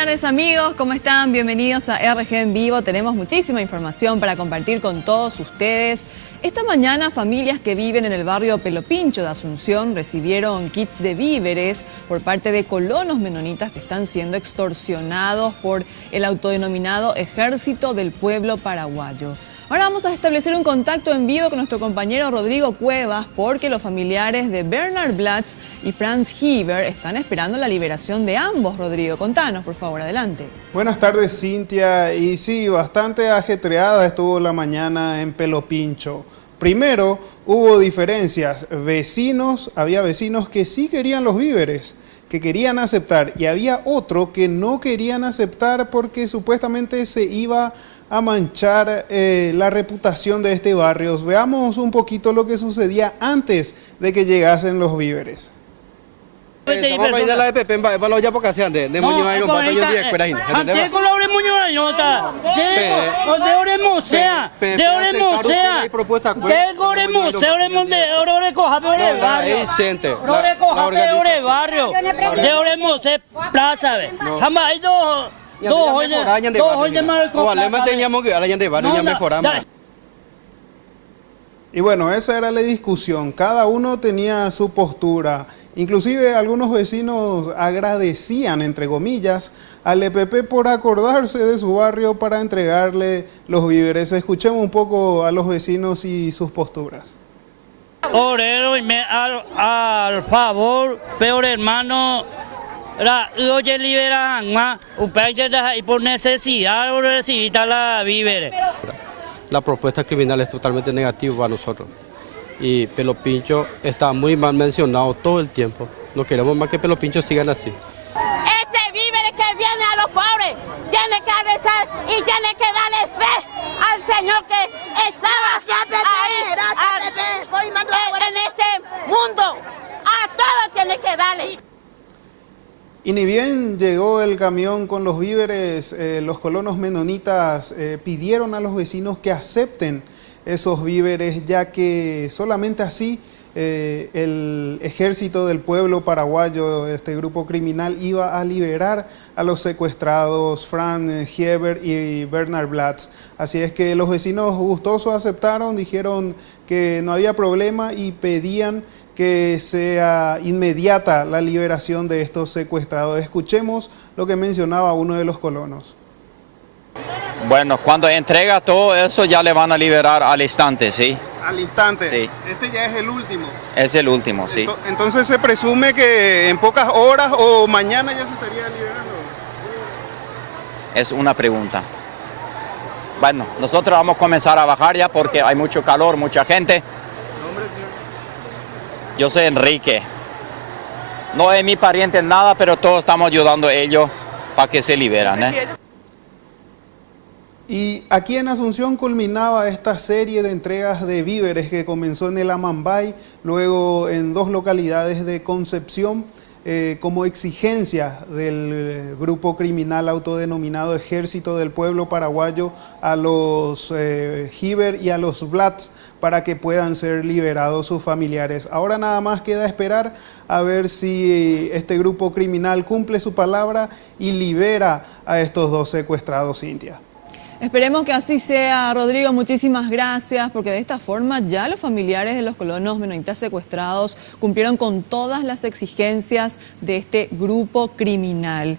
tardes amigos, ¿cómo están? Bienvenidos a RG en Vivo. Tenemos muchísima información para compartir con todos ustedes. Esta mañana familias que viven en el barrio Pelopincho de Asunción recibieron kits de víveres por parte de colonos menonitas que están siendo extorsionados por el autodenominado Ejército del Pueblo Paraguayo. Ahora vamos a establecer un contacto en vivo con nuestro compañero Rodrigo Cuevas porque los familiares de Bernard Blatz y Franz Hieber están esperando la liberación de ambos. Rodrigo, contanos, por favor, adelante. Buenas tardes, Cintia. Y sí, bastante ajetreada estuvo la mañana en Pelopincho. Primero, hubo diferencias. Había vecinos que sí querían los víveres, que querían aceptar, y había otro que no querían aceptar porque supuestamente se iba a manchar la reputación de este barrio. Veamos un poquito lo que sucedía antes de que llegasen los víveres. Vamos a ir a la EPP para los ya porque hacían de muño ahí no pata yo día espera ahí. Antes con la hora muño ahí no está. De oremos sea, de oremos sea. De oremos, de oremos de ore coja ore barrio. Ore coja ore barrio. De oremos se plaza ve. Jamás hay dos hoy más. Y bueno, esa era la discusión. Cada uno tenía su postura. Inclusive algunos vecinos agradecían, entre comillas, al EPP por acordarse de su barrio para entregarle los víveres. Escuchemos un poco a los vecinos y sus posturas. Orero y al favor, peor hermano, oye liberan más, y por necesidad recibir la víveres. La propuesta criminal es totalmente negativa para nosotros. Y Pelopincho está muy mal mencionado todo el tiempo. No queremos más que Pelopincho sigan así. Este víveres que viene a los pobres tiene que rezar y tiene que darle fe al Señor que estaba ahí en este mundo. A todos tiene que darle. Y ni bien llegó el camión con los víveres, los colonos menonitas pidieron a los vecinos que acepten esos víveres, ya que solamente así el Ejército del Pueblo Paraguayo, este grupo criminal, iba a liberar a los secuestrados Franz Hieber y Bernard Blatz. Así es que los vecinos gustosos aceptaron, dijeron que no había problema y pedían que sea inmediata la liberación de estos secuestrados. Escuchemos lo que mencionaba uno de los colonos. Bueno, cuando entrega todo eso ya le van a liberar al instante, ¿sí? Al instante. Sí. Este ya es el último. Es el último, sí. Entonces se presume que en pocas horas o mañana ya se estaría liberando. Es una pregunta. Bueno, nosotros vamos a comenzar a bajar ya porque hay mucho calor, mucha gente. Yo soy Enrique. No es mi pariente nada, pero todos estamos ayudando a ellos para que se liberan, ¿eh? Y aquí en Asunción culminaba esta serie de entregas de víveres que comenzó en el Amambay, luego en dos localidades de Concepción, como exigencia del grupo criminal autodenominado Ejército del Pueblo Paraguayo a los Hieber y a los Blatz para que puedan ser liberados sus familiares. Ahora nada más queda esperar a ver si este grupo criminal cumple su palabra y libera a estos dos secuestrados, Cintia. Esperemos que así sea, Rodrigo. Muchísimas gracias, porque de esta forma ya los familiares de los colonos menonitas secuestrados cumplieron con todas las exigencias de este grupo criminal.